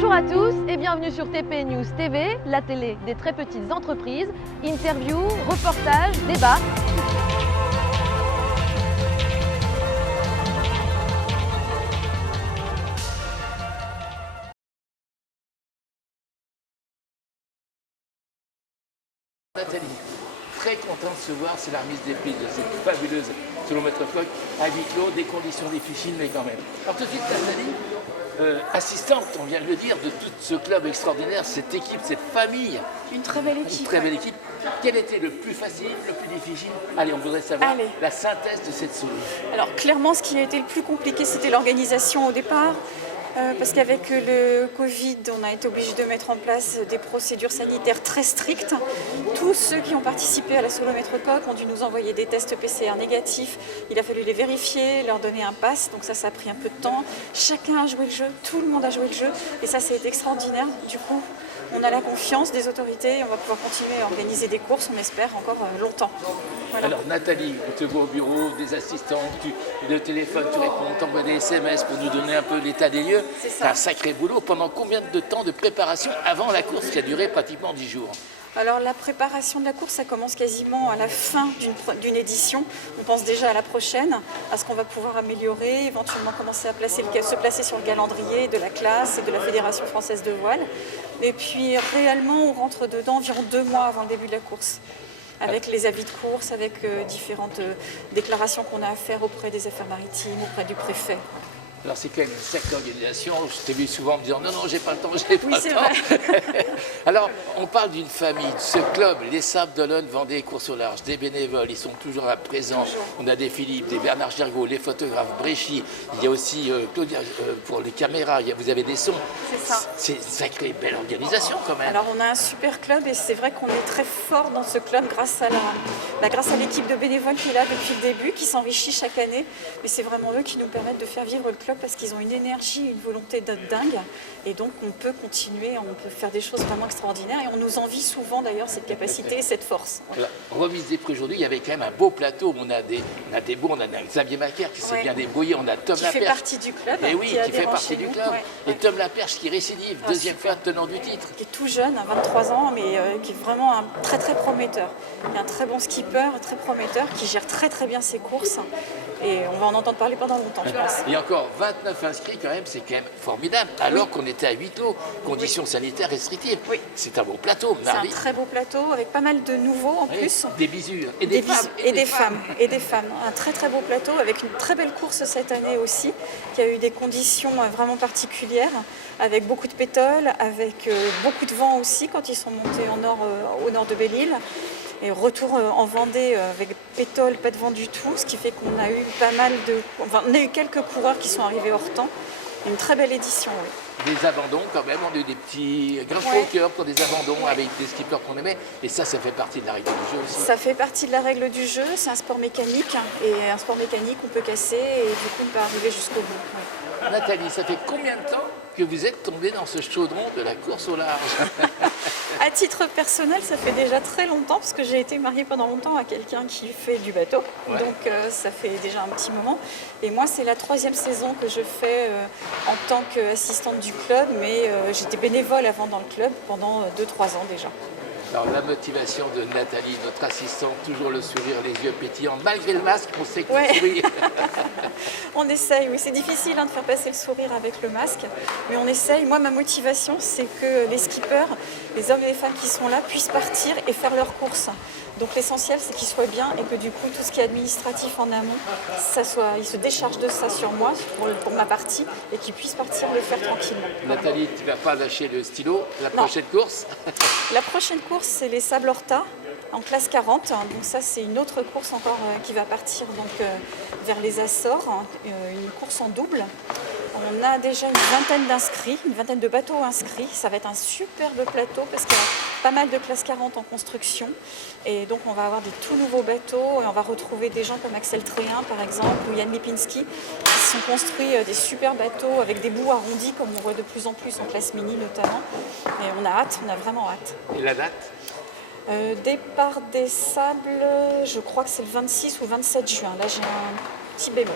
Bonjour à tous et bienvenue sur TP News TV, la télé des très petites entreprises. Interviews, reportages, débats. Nathalie, très content de se voir, c'est la remise des prix de cette fabuleuse selon Maître Coq à huis clos, des conditions difficiles mais quand même. Alors tout de suite Nathalie, assistante, on vient de le dire, de tout ce club extraordinaire, cette équipe, cette famille. Une très belle équipe. Une très belle équipe. Quel était le plus facile, le plus difficile? Allez, on voudrait savoir la synthèse de cette souris. Alors clairement, ce qui a été le plus compliqué, c'était l'organisation au départ. Parce qu'avec le Covid, on a été obligé de mettre en place des procédures sanitaires très strictes. Tous ceux qui ont participé à la Solo Maître Coq ont dû nous envoyer des tests PCR négatifs. Il a fallu les vérifier, leur donner un pass, donc ça a pris un peu de temps. Chacun a joué le jeu, tout le monde a joué le jeu, et ça, c'est extraordinaire. Du coup, on a la confiance des autorités et on va pouvoir continuer à organiser des courses, on espère, encore longtemps. Voilà. Alors Nathalie, on te voit au bureau, des assistants, le téléphone, tu réponds, on t'envoie des SMS pour nous donner un peu l'état des lieux. C'est un sacré boulot. Pendant combien de temps de préparation avant la course qui a duré pratiquement 10 jours? Alors la préparation de la course, ça commence quasiment à la fin d'une édition. On pense déjà à la prochaine, à ce qu'on va pouvoir améliorer, éventuellement commencer à se placer sur le calendrier de la classe et de la Fédération française de voile. Et puis réellement, on rentre dedans environ 2 mois avant le début de la course, avec les avis de course, avec différentes déclarations qu'on a à faire auprès des affaires maritimes, auprès du préfet. Alors c'est quand même une sacrée organisation, je t'ai vu souvent me dire non, j'ai pas le temps, j'ai pas le temps. Vrai. Alors on parle d'une famille, de ce club, les Sables d'Olonne, Vendée, course au large, des bénévoles, ils sont toujours là présents. On a des Philippe, des Bernard Gergaud, les photographes, Bréchy, il y a aussi Claudia pour les caméras, vous avez des sons. C'est ça. C'est une sacrée belle organisation quand même. Alors on a un super club et c'est vrai qu'on est très fort dans ce club grâce à l'équipe de bénévoles qui est là depuis le début, qui s'enrichit chaque année. Mais c'est vraiment eux qui nous permettent de faire vivre le club parce qu'ils ont une énergie, une volonté d'être dingue. Et donc on peut continuer, on peut faire des choses vraiment extraordinaires. Et on nous envie souvent d'ailleurs cette capacité et cette force. Voilà. Remise des prix aujourd'hui, il y avait quand même un beau plateau. On a des beaux, on a Xavier Macaire qui s'est bien débrouillé, on a Tom Laperche. Qui fait partie du club. Et oui, qui fait partie du club. Et Tom Laperche qui récidive, deuxième fois tenant du titre. Qui est tout jeune, à 23 ans, mais qui est vraiment un très très prometteur. Il est un très bon skipper, très prometteur, qui gère très très bien ses courses. Et on va en entendre parler pendant longtemps, je pense. Il y a encore 29 inscrits quand même, c'est quand même formidable. Alors qu'on était à huis clos, conditions sanitaires restrictives. Oui. C'est un beau plateau, Marie. C'est un très beau plateau avec pas mal de nouveaux en plus. Des bisous. Et des femmes. Et des femmes. Et des femmes. Un très très beau plateau avec une très belle course cette année aussi, qui a eu des conditions vraiment particulières, avec beaucoup de pétoles, avec beaucoup de vent aussi quand ils sont montés au nord de Belle-Île. Et retour en Vendée avec pétole, pas de vent du tout, ce qui fait qu'on a eu on a eu quelques coureurs qui sont arrivés hors temps. Une très belle édition, oui. Des abandons quand même, on a eu des petits grincements au cœur pour des abandons avec des skippers qu'on aimait. Et ça fait partie de la règle du jeu aussi. Ça fait partie de la règle du jeu, c'est un sport mécanique. Et un sport mécanique, on peut casser et du coup on peut arriver jusqu'au bout. Oui. Nathalie, ça fait combien de temps que vous êtes tombée dans ce chaudron de la course au large? À titre personnel, ça fait déjà très longtemps, parce que j'ai été mariée pendant longtemps à quelqu'un qui fait du bateau. Ouais. Donc ça fait déjà un petit moment. Et moi, c'est la 3e saison que je fais en tant qu'assistante du club, mais j'étais bénévole avant dans le club pendant 2-3 ans déjà. Alors la motivation de Nathalie, notre assistante, toujours le sourire, les yeux pétillants, malgré le masque, on sait qu'on sourit. On essaye, oui, c'est difficile de faire passer le sourire avec le masque, mais on essaye. Moi, ma motivation, c'est que les skippers, les hommes et les femmes qui sont là, puissent partir et faire leurs courses. Donc l'essentiel, c'est qu'ils soient bien et que du coup, tout ce qui est administratif en amont, ils se déchargent de ça sur moi, pour ma partie, et qu'ils puissent partir le faire tranquillement. Nathalie, tu ne vas pas lâcher le stylo, la prochaine course? La prochaine course, c'est les Sables Horta, en classe 40. Donc ça, c'est une autre course encore qui va partir vers les Açores, une course en double. On a déjà une vingtaine d'inscrits, une vingtaine de bateaux inscrits. Ça va être un superbe plateau parce qu'il y a pas mal de classe 40 en construction. Et donc on va avoir des tout nouveaux bateaux et on va retrouver des gens comme Axel Tréhin par exemple ou Yann Lipinski qui se sont construits des super bateaux avec des bouts arrondis comme on voit de plus en plus en classe mini notamment. Et on a hâte, on a vraiment hâte. Et la date? Départ des Sables, je crois que c'est le 26 ou 27 juin. Là j'ai un petit bémol.